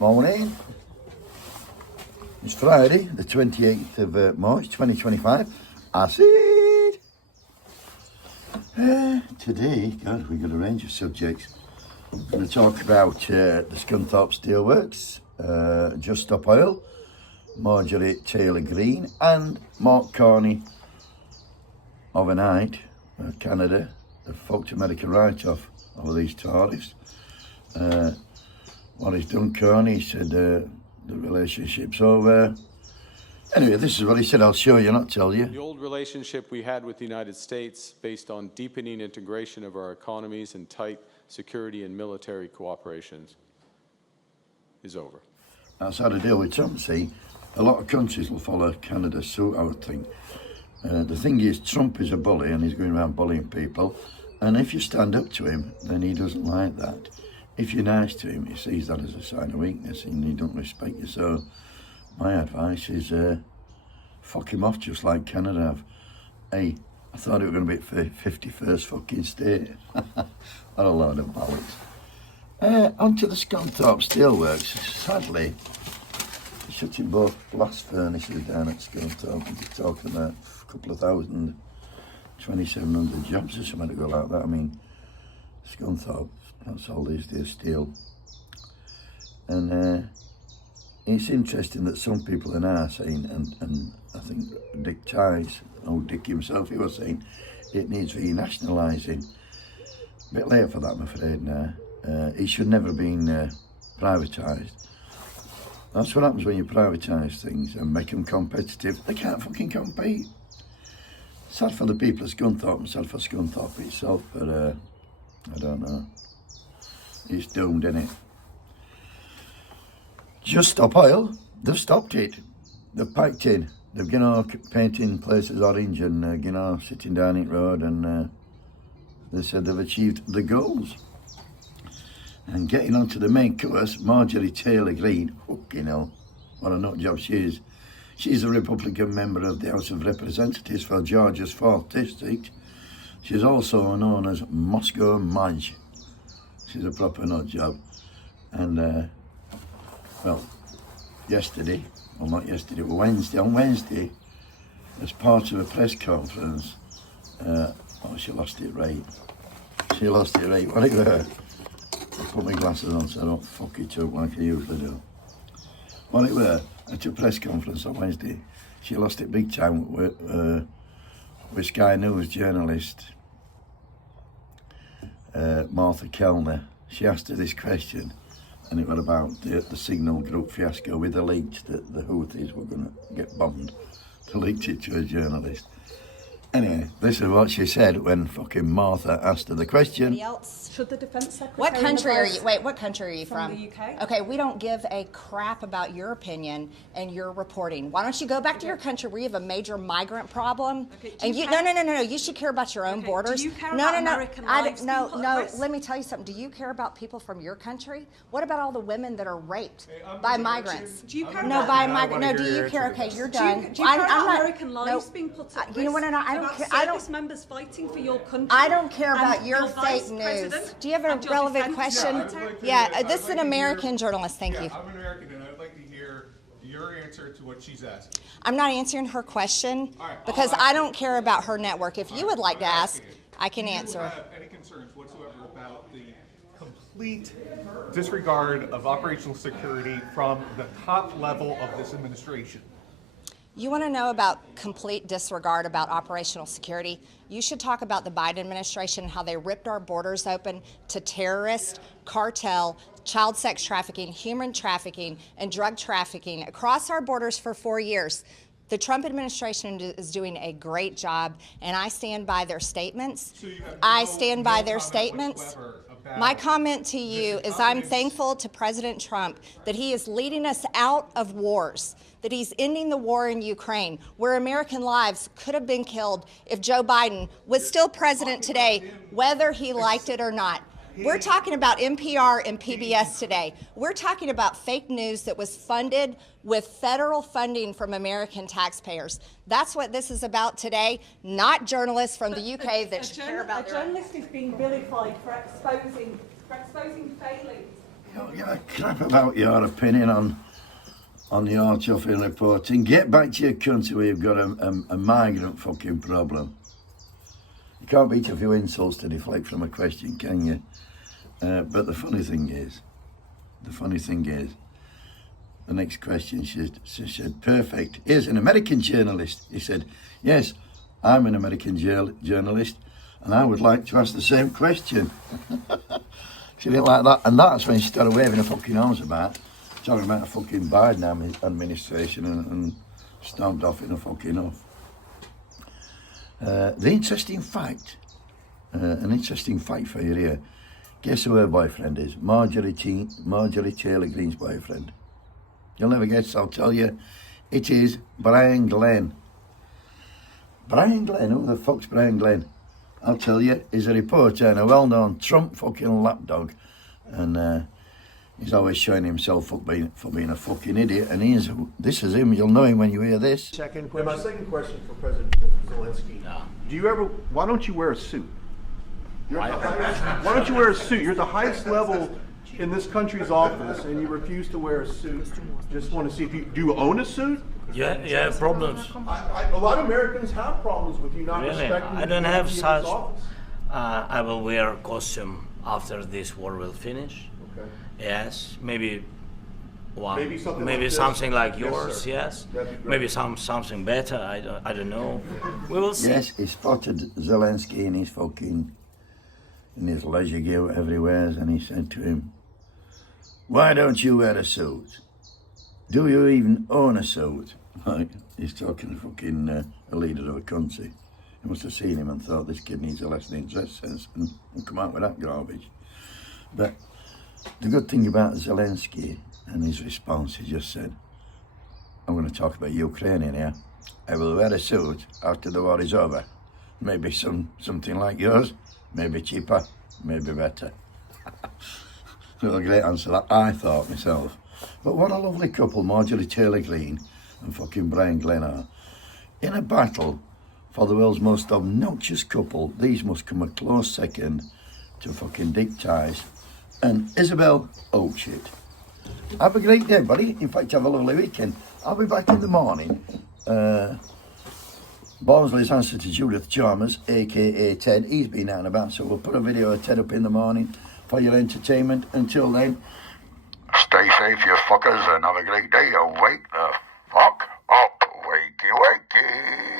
Morning. It's Friday, the 28th of March 2025. Acid! Today, God, we've got a range of subjects. We're going to talk about the Scunthorpe Steelworks, Just Stop Oil, Marjorie Greene, and Mark Carney overnight, Canada, have fucked America right off over these tariffs. What he's done, Carney, he said the relationship's over. Anyway, this is what he said. I'll show you, not tell you. The old relationship we had with the United States, based on deepening integration of our economies and tight security and military cooperations, is over. That's how to deal with Trump. See, a lot of countries will follow Canada's suit, I would think. The thing is, Trump is a bully and he's going around bullying people. And if you stand up to him, then he doesn't like that. If you're nice to him, he sees that as a sign of weakness and he don't respect you. So my advice is fuck him off just like Canada have. Hey, I thought it was going to be 51st fucking state. What a load of bollocks. Onto the Scunthorpe Steelworks. Sadly, they're shutting both blast furnaces down at Scunthorpe. They're talking about a couple of thousand, 2,700 jobs or something to go like that. I mean, Scunthorpe, that's all these days, steel. And it's interesting that some people are now saying, and I think Dick Ties, old Dick himself, he was saying it needs renationalising. A bit late for that, I'm afraid now. It should never have been privatised. That's what happens when you privatise things and make them competitive. They can't fucking compete. Sad for the people of Scunthorpe and sad for Scunthorpe itself, but I don't know. It's doomed, isn't it? Just Stop Oil, they've stopped it. They've packed in. They've, painting places orange and, sitting down it road, and they said they've achieved the goals. And getting onto the main course, Marjorie Greene, fucking hell, what a nut job she is. She's a Republican member of the House of Representatives for Georgia's 4th District. She's also known as Moscow Madge. She's a proper nut job. And, well, yesterday, well not yesterday, but on Wednesday, as part of a press conference, she lost it right. She lost it right. What it were? I put my glasses on so I don't fuck it up like I usually do. What it were, at a press conference on Wednesday, she lost it big time with Sky News journalist Martha Kellner. She asked her this question, and it was about the Signal Group fiasco with the leaks that the Houthis were going to get bombed. They leaked it to a journalist. Anyway, this is what she said when fucking Martha asked her the question. Else? Should the Defence Secretary... What country are you? Wait, what country are you from? From the UK. Okay, we don't give a crap about your opinion and your reporting. Why don't you go back to your country where you have a major migrant problem? Okay, and no. You should care about your own borders. Do you care about American lives being put at risk? Let me tell you something. Do you care about people from your country? What about all the women that are raped by migrants? Do you care No, about by migrants. No, do you care? Okay, you're done. Do you care about American lives being put at risk? You know what? I don't care. I don't. Members fighting for your country. I don't care about your fake news. Do you have a relevant question? Yeah, this is an American journalist. Thank you. I'm an American, and I'd like to hear your answer to what she's asking. I'm not answering her question Right, because I don't care about her network. If you would like to ask, I can answer. Do you have any concerns whatsoever about the complete disregard of operational security from the top level of this administration? You want to know about complete disregard about operational security? You should talk about the Biden administration and how they ripped our borders open to terrorists, cartel, child sex trafficking, human trafficking, and drug trafficking across our borders for 4 years. The Trump administration is doing a great job, and I stand by their statements. I stand by their statements. My comment to you is I'm thankful to President Trump that he is leading us out of wars, that he's ending the war in Ukraine, where American lives could have been killed if Joe Biden was still president today, whether he liked it or not. We're talking about NPR and PBS today. We're talking about fake news that was funded with federal funding from American taxpayers. That's what this is about today, not journalists from the UK that should care about A journalist is being vilified for exposing failings You don't give a crap about your opinion on the autofill reporting. Get back to your country where you've got a migrant fucking problem. You can't beat a few insults to deflect from a question, can you? But the funny thing is, the next question, she said, perfect. Here's an American journalist. He said, yes, I'm an American journalist, and I would like to ask the same question. She didn't like that, and that's when she started waving her fucking arms about, talking about the fucking Biden administration, and stomped off in a fucking off. The interesting fact, an interesting fact for you here. Guess who her boyfriend is? Marjorie Taylor Greene's boyfriend. You'll never guess, I'll tell you. It is Brian Glenn. Brian Glenn, who the fuck's Brian Glenn? I'll tell you, he's a reporter and a well-known Trump fucking lapdog. And he's always showing himself up for being a fucking idiot. And this is him, you'll know him when you hear this. Second And question. my second question for President Zelensky. Why don't you wear a suit? Why don't you wear a suit? You're at the highest level in this country's office and you refuse to wear a suit. Just want to see if do you own a suit? Yeah, problems. A lot of Americans have problems with you not Really? respecting I don't the have authority of this such. office. I will wear a costume after this war will finish. Okay. Yes, maybe one. Maybe something like this? something like Yes, yours. sir. Yes. That'd be great. Maybe something better. I don't know. We will see. Yes, he spotted Zelensky in his leisure gear, whatever he wears, and he said to him, why don't you wear a suit? Do you even own a suit? Like, he's talking to fucking a leader of a country. He must have seen him and thought this kid needs a lesson in dress sense and come out with that garbage. But the good thing about Zelensky and his response, he just said, I'm going to talk about Ukraine here. I will wear a suit after the war is over. Maybe something like yours, maybe cheaper, maybe better. What a great answer that I thought myself. But what a lovely couple Marjorie Taylor Greene and fucking Brian Glenn are. In a battle for the world's most obnoxious couple, these must come a close second to fucking Dick Tice and Isabel Oakshit. Have a great day, buddy. In fact, have a lovely weekend. I'll be back in the morning. Barnsley's answer to Judith Chalmers, aka Ted. He's been out and about, so we'll put a video of Ted up in the morning for your entertainment. Until then, stay safe, you fuckers, and have a great day. And wake the fuck up. Wakey, wakey.